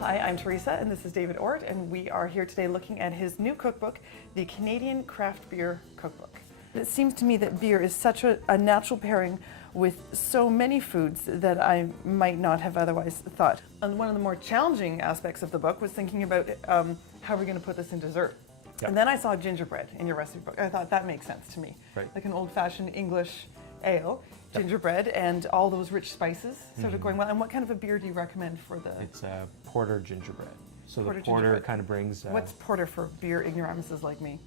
Hi, I'm Teresa and this is David Ort, and we are here today looking at his new cookbook, the Canadian Craft Beer Cookbook. It seems to me that beer is such a natural pairing with so many foods that I might not have otherwise thought. And one of the more challenging aspects of the book was thinking about how we're going to put this in dessert. Yep. And then I saw gingerbread in your recipe book. I thought that makes sense to me. Right. Like an old-fashioned English ale, yep. Gingerbread, and all those rich spices sort of going well. And what kind of a beer do you recommend for the... It's a porter gingerbread. So the porter kind of brings... What's porter for beer ignoramuses like me?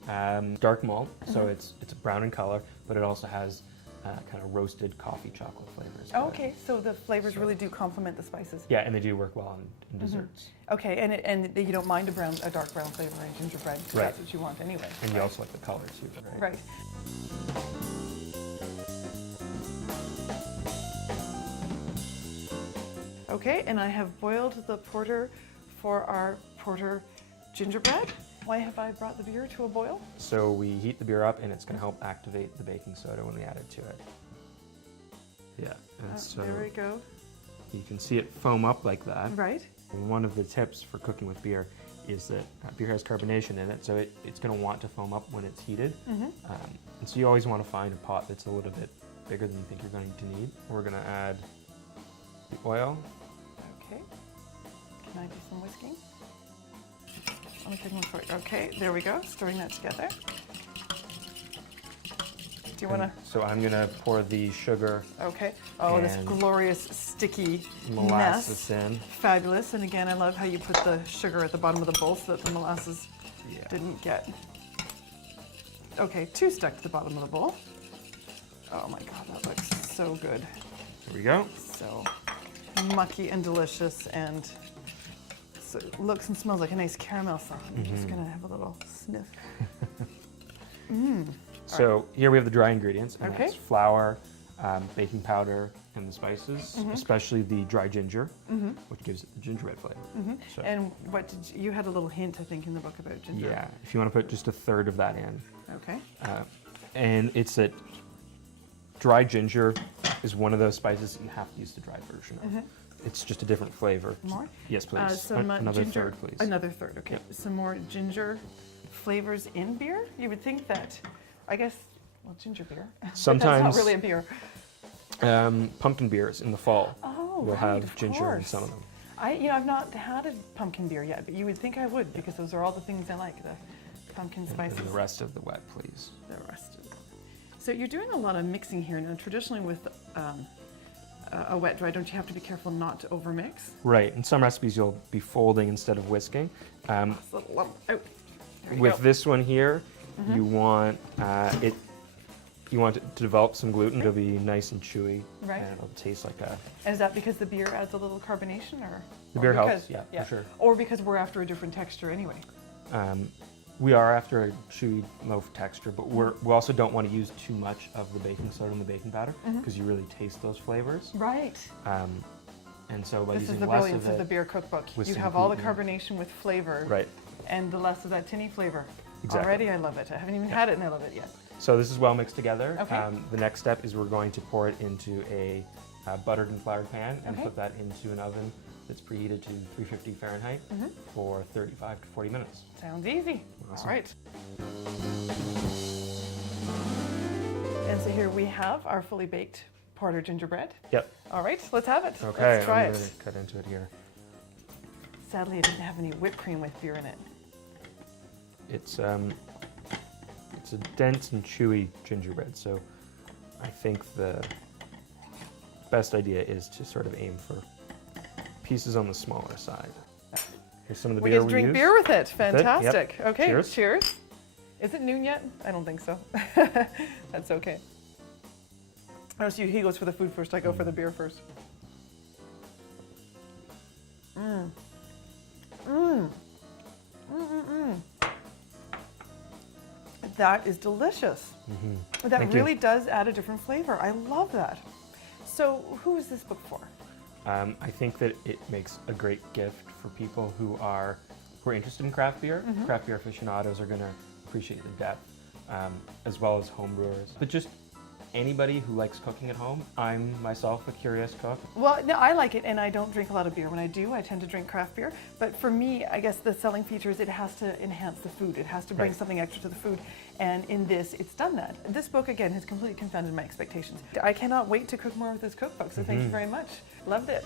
Dark malt, so it's brown in color, but it also has kind of roasted coffee chocolate flavors. Oh, okay, so the flavors really do complement the spices. Yeah, and they do work well in desserts. Okay, and you don't mind a dark brown flavor in gingerbread, because that's what you want anyway. And you also like the color too, right? Right. Okay, and I have boiled the porter for our porter gingerbread. Why have I brought the beer to a boil? So we heat the beer up and it's going to help activate the baking soda when we add it to it. Yeah, and so there we go. You can see it foam up like that. Right. And one of the tips for cooking with beer is that beer has carbonation in it, so it's going to want to foam up when it's heated. And so you always want to find a pot that's a little bit bigger than you think you're going to need. We're going to add the oil. Okay. Can I do some whisking? Okay, there we go. Stirring that together. Do you want to? So I'm going to pour the sugar. Okay. Oh, this glorious sticky molasses mess. In. Fabulous. And again, I love how you put the sugar at the bottom of the bowl so that the molasses didn't get. Okay, too stuck to the bottom of the bowl. Oh my God, that looks so good. Here we go. So mucky and delicious, and so it looks and smells like a nice caramel sauce. I'm just gonna have a little sniff. So here we have the dry ingredients. And okay. It's flour, baking powder, and the spices, especially the dry ginger, which gives it the gingerbread flavor. So, and what did you had a little hint, I think, in the book about ginger. Yeah, if you want to put just a third of that in. Okay. And it's that dry ginger is one of those spices that you have to use the dry version of. It's just a different flavor. More? Yes, please. Another third, please. Another third, okay. Yep. Some more ginger flavors in beer? You would think that, I guess, well, ginger beer. Sometimes. That's not really a beer. Pumpkin beers in the fall. Oh, will have ginger in some of them. I've not had a pumpkin beer yet, but you would think I would, because those are all the things I like, the pumpkin spices. And the rest of the wet, please. The rest of it. So you're doing a lot of mixing here. Now, traditionally with a wet dry, don't you have to be careful not to overmix? Right. In some recipes, you'll be folding instead of whisking. With this one here, you want it. You want it to develop some gluten. It'll be nice and chewy, and it'll taste like a. And is that because the beer adds a little carbonation, or? The beer helps, yeah, for sure. Or because we're after a different texture anyway. We are after a chewy loaf texture, but we also don't want to use too much of the baking soda and the baking powder because you really taste those flavors. Right. And so by this using is the less brilliance of the beer cookbook. You have gluten. all the carbonation with flavor, right, and the less of that tinny flavor. Exactly. Already, I love it. I haven't even had it, and I love it yet. So this is well mixed together. Okay. The next step is we're going to pour it into a buttered and floured pan and put that into an oven that's preheated to 350 Fahrenheit for 35 to 40 minutes. Sounds easy. Awesome. All right. And so here we have our fully baked porter gingerbread. Yep. All right, let's have it. Okay, let's try I'm it. going to cut into it here. Sadly, I didn't have any whipped cream with beer in it. It's a dense and chewy gingerbread, so I think the best idea is to sort of aim for pieces on the smaller side. Here's some of the beer we use. We get to drink beer with it. Fantastic. Yep. Okay, cheers. Cheers. Is it noon yet? I don't think so. That's okay. Oh, so he goes for the food first, I go for the beer first. That is delicious. That really does add a different flavor. I love that. So who is this book for? I think that it makes a great gift for people who are interested in craft beer. Craft beer aficionados are going to appreciate the depth, as well as home brewers. But just anybody who likes cooking at home. I'm myself a curious cook. Well, no, I like it, and I don't drink a lot of beer. When I do, I tend to drink craft beer. But for me, I guess the selling feature is it has to enhance the food. It has to bring Right. something extra to the food. And in this, it's done that. This book, again, has completely confounded my expectations. I cannot wait to cook more with this cookbook, so thank you very much. Loved it.